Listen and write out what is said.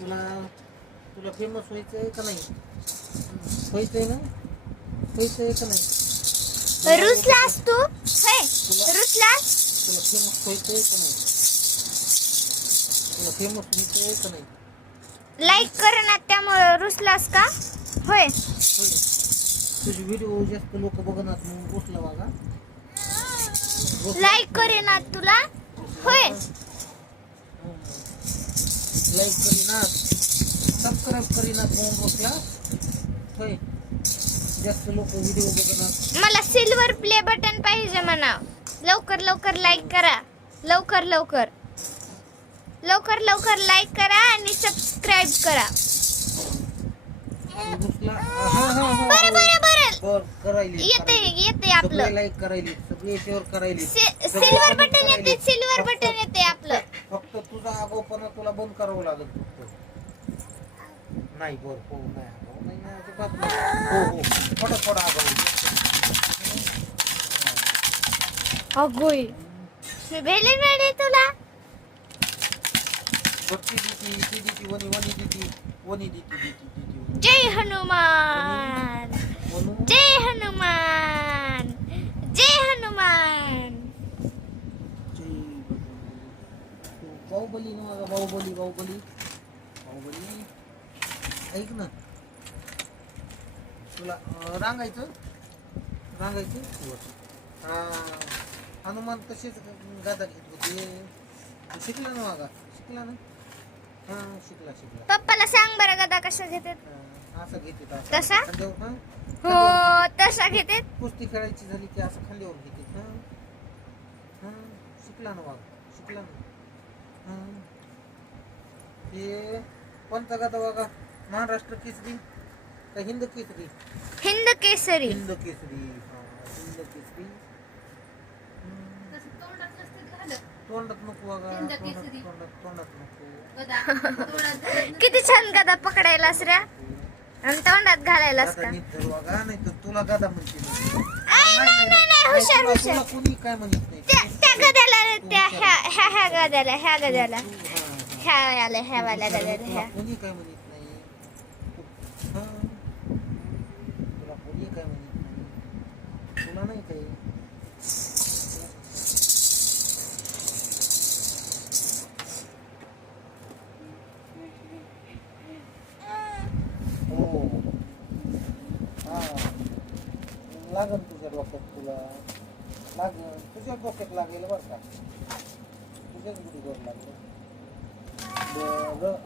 तुला तुला फेमस व्हायचंय का नाही? व्हायचंय ना? व्हायचंय का नाही? रुसलास तू? हे रुसलास? तुला फेमस व्हायचंय का नाही? तुला फेमस व्हायचंय का नाही? लाईक कर ना त्यामुळे रुसलास का? होय. होय. तुझे व्हिडिओ जास्त लोक बघणार म्हणून बसला वागा. लाईक करेना तुला. होय. लाईक करीनात. सबस्क्राईब करीनात म्हणून बसला होय. जास्त लोक व्हिडिओ बघणार. मला सिल्वर प्ले बटन पाहिजे म्हणा. लवकर लवकर लाईक करा. लवकर लवकर. लवकर लवकर लाईक करा आणि सबस्क्राईब करा. बरं बरं बरं. करायली. येते. येते आपलं. लाईक करायली. सगळे शेअर करायली. सिल्वर बटन येते. सिल्वर फक्त- बटन येते आपलं फक्त तुझा आगाऊपणा तुला बंद करावं लागेल फक्त. नाही बर हो नाही आगाऊ नाही नाही अजिबात नाही. हो हो. थोडं थोडं आगाऊ अगोय मी भेले वेळे तुला. ती दिती ती दिती वनी वनी दिती वनी दिती दिती दिती जय हनुमान वनू जय हनुमान जय हनुमान जय बाहुबली ना माझा बाहुबली बाहुबली. बाहुबली. ऐक ना. तुला रांगायचं? रांगायचं? हा. हनुमान तसेच गादा घेत होते. शिकला ना मागा? शिकला ना? हा शिकला शिकला. पप्पाला सांग बरं गदा कशा घेतात? हा, असं घेते तसा? हा? हो तशा घेतात कुस्ती खेळायची झाली की असं खांद्यावर घेते हा? हा शिकला ना वाघ शिकला ना. हे. कोणता वागा महाराष्ट्र केसरी? का हिंद केसरी? हिंद केसरी. हिंद केसरी. हा हिंद केसरी. हम्म. तोंडात नको वागा हिंद तोंडात केसरी. तोंडात तोंडात नको. किती छान गदा पकडायलास रे. आणि तोंडात का? नीट धर वागा नाही तर तुला गादा म्हणते मी. आय, नाही नाही नाही हुशार तुला- हुशार. तुला कोणी काय म्हणत नाही. त्या त्या गद्याला त्या ह्या ह्या ह्या गजाला ह्या गजाला तू- हा, हा. ह्या याला ह्या वाल्या गद्याला ह्या कोणी काय म्हणत नाही हा. तुला कोणी काय म्हणत नाही तुला नाही काही हो लागन तुझ्या डोक्यात तुला लागन तुझ्या डोक्यात लागेल बरं का 이건 이건 맞네. 뭐가?